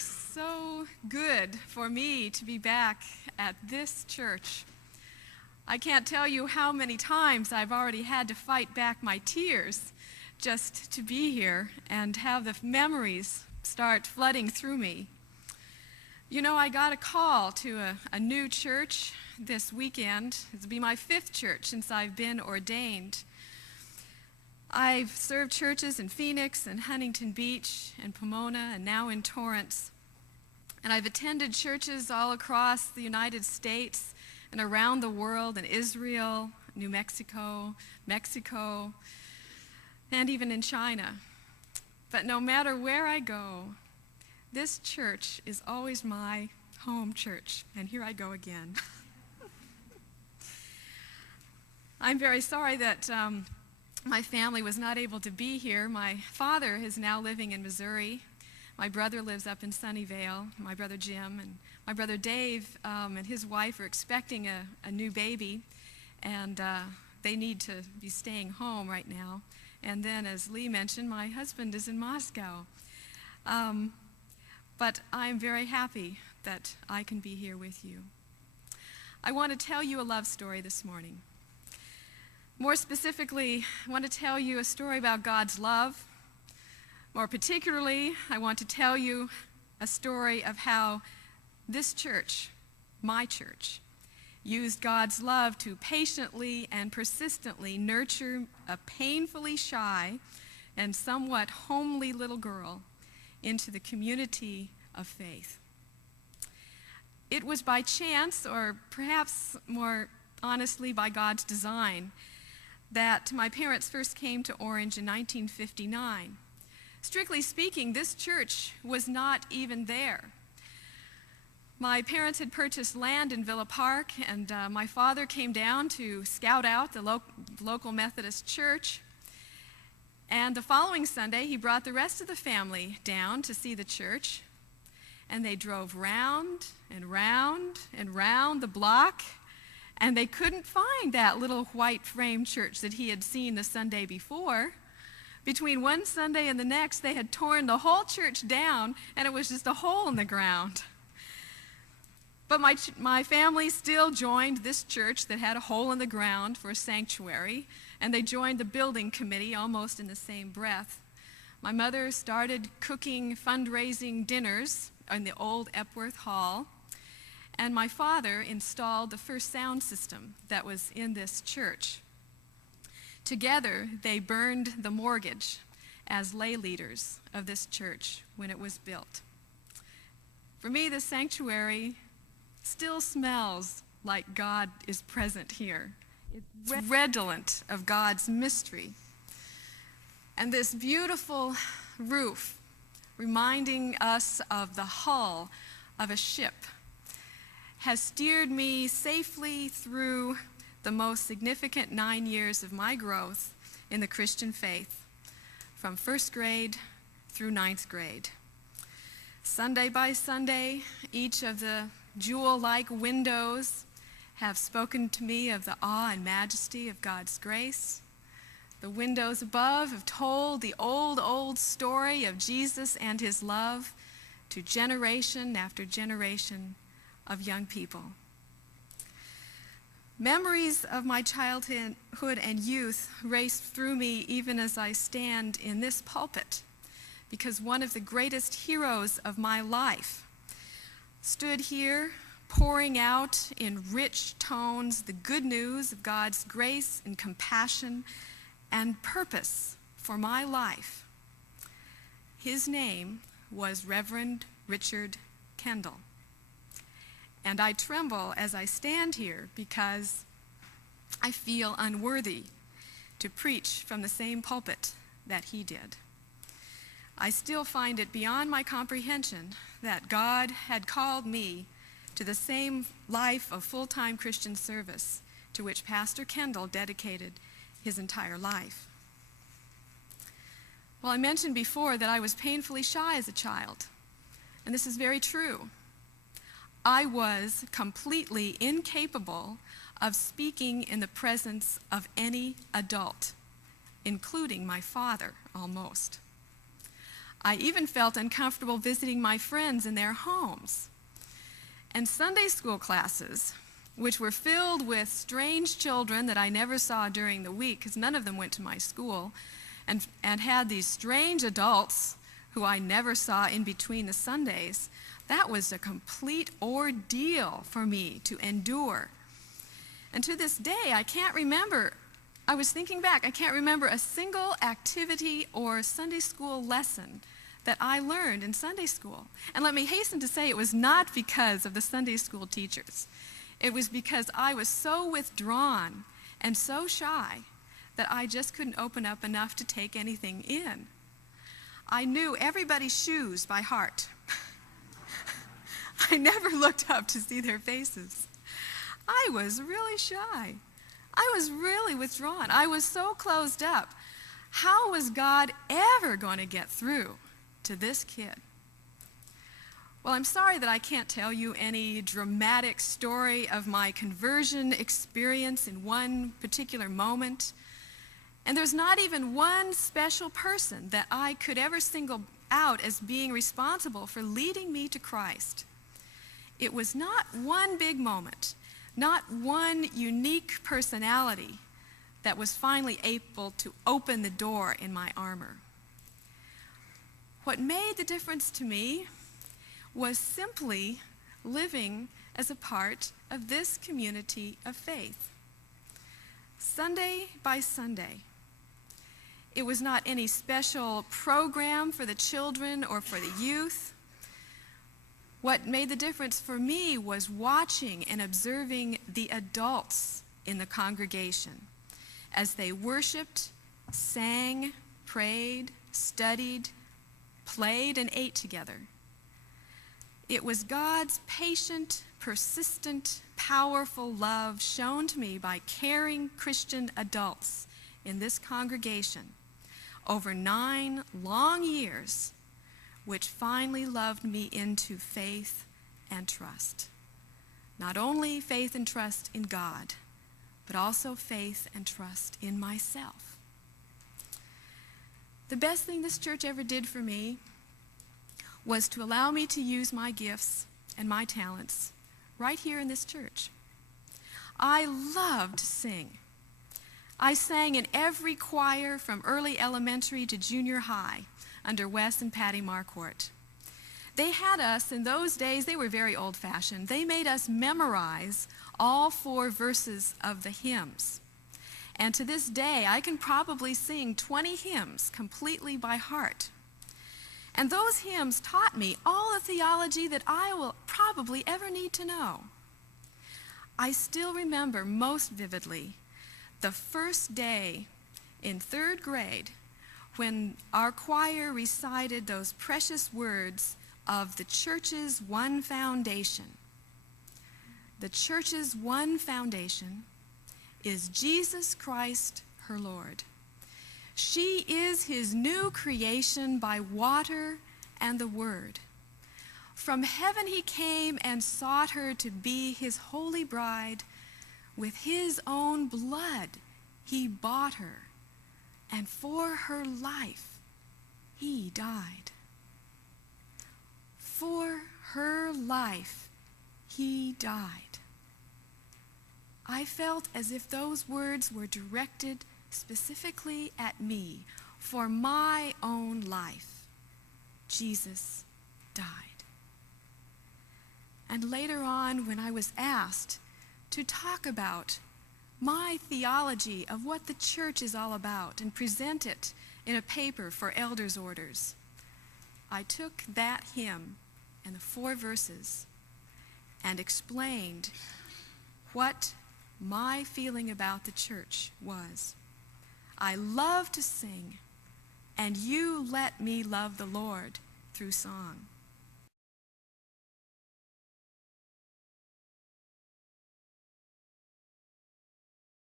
is so good for me to be back at this church. I can't tell you how many times I've already had to fight back my tears just to be here and have the memories start flooding through me. You know, I got a call to a new church this weekend. It'll be my 5th church since I've been ordained. I've served churches in Phoenix and Huntington Beach and Pomona and now in Torrance. And I've attended churches all across the United States and around the world, in Israel, New Mexico, Mexico, and even in China. But no matter where I go, this church is always my home church. And here I go again. I'm very sorry that my family was not able to be here. My father is now living in Missouri. My brother lives up in Sunnyvale, my brother Jim, and my brother Dave and his wife are expecting a new baby, and they need to be staying home right now. And then, as Lee mentioned, my husband is in Moscow. But I'm very happy that I can be here with you. I want to tell you a love story this morning. More specifically, I want to tell you a story about God's love. More particularly, I want to tell you a story of how this church, my church, used God's love to patiently and persistently nurture a painfully shy and somewhat homely little girl into the community of faith. It was by chance, or perhaps more honestly by God's design, that my parents first came to Orange in 1959. Strictly speaking, this church was not even there. My parents had purchased land in Villa Park, and my father came down to scout out the local Methodist Church. And the following Sunday, he brought the rest of the family down to see the church. And they drove round and round and round the block, and they couldn't find that little white frame church that he had seen the Sunday before. Between one Sunday and the next, they had torn the whole church down, and it was just a hole in the ground. But my family still joined this church that had a hole in the ground for a sanctuary, and they joined the building committee almost in the same breath. My mother started cooking fundraising dinners in the old Epworth Hall, and my father installed the first sound system that was in this church. Together, they burned the mortgage as lay leaders of this church when it was built. For me, the sanctuary still smells like God is present here. It's redolent of God's mystery. And this beautiful roof, reminding us of the hull of a ship, has steered me safely through the most significant 9 years of my growth in the Christian faith, from 1st grade through 9th grade. Sunday by Sunday, each of the jewel-like windows have spoken to me of the awe and majesty of God's grace. The windows above have told the old story of Jesus and his love to generation after generation of young people. Memories of my childhood and youth race through me even as I stand in this pulpit, because one of the greatest heroes of my life stood here pouring out in rich tones the good news of God's grace and compassion and purpose for my life. His name was Reverend Richard Kendall. And I tremble as I stand here because I feel unworthy to preach from the same pulpit that he did. I still find it beyond my comprehension that God had called me to the same life of full-time Christian service to which Pastor Kendall dedicated his entire life. Well, I mentioned before that I was painfully shy as a child, and this is very true. I was completely incapable of speaking in the presence of any adult, including my father, almost. I even felt uncomfortable visiting my friends in their homes. And Sunday school classes, which were filled with strange children that I never saw during the week, because none of them went to my school, and had these strange adults who I never saw in between the Sundays, that was a complete ordeal for me to endure. And to this day, I was thinking back, I can't remember a single activity or Sunday school lesson that I learned in Sunday school. And let me hasten to say it was not because of the Sunday school teachers. It was because I was so withdrawn and so shy that I just couldn't open up enough to take anything in. I knew everybody's shoes by heart. I never looked up to see their faces. I was really shy. I was really withdrawn. I was so closed up. How was God ever going to get through to this kid? Well, I'm sorry that I can't tell you any dramatic story of my conversion experience in one particular moment. And there's not even one special person that I could ever single out as being responsible for leading me to Christ. It was not one big moment, not one unique personality that was finally able to open the door in my armor. What made the difference to me was simply living as a part of this community of faith. Sunday by Sunday. It was not any special program for the children or for the youth. What made the difference for me was watching and observing the adults in the congregation as they worshiped, sang, prayed, studied, played, and ate together. It was God's patient, persistent, powerful love shown to me by caring Christian adults in this congregation over 9 long years, which finally loved me into faith and trust. Not only faith and trust in God, but also faith and trust in myself. The best thing this church ever did for me was to allow me to use my gifts and my talents right here in this church. I loved to sing. I sang in every choir from early elementary to junior high under Wes and Patty Marquardt. They had us, in those days, they were very old-fashioned. They made us memorize all 4 verses of the hymns. And to this day, I can probably sing 20 hymns completely by heart. And those hymns taught me all the theology that I will probably ever need to know. I still remember most vividly the first day in 3rd grade when our choir recited those precious words of the church's one foundation. The church's one foundation is Jesus Christ, her Lord. She is his new creation by water and the word. From heaven he came and sought her to be his holy bride. With his own blood he bought her, and for her life he died. For her life he died. I felt as if those words were directed specifically at me. For my own life, Jesus died. And later on, when I was asked to talk about my theology of what the church is all about and present it in a paper for elders' orders, I took that hymn and the 4 verses and explained what my feeling about the church was. I love to sing, and you let me love the Lord through song.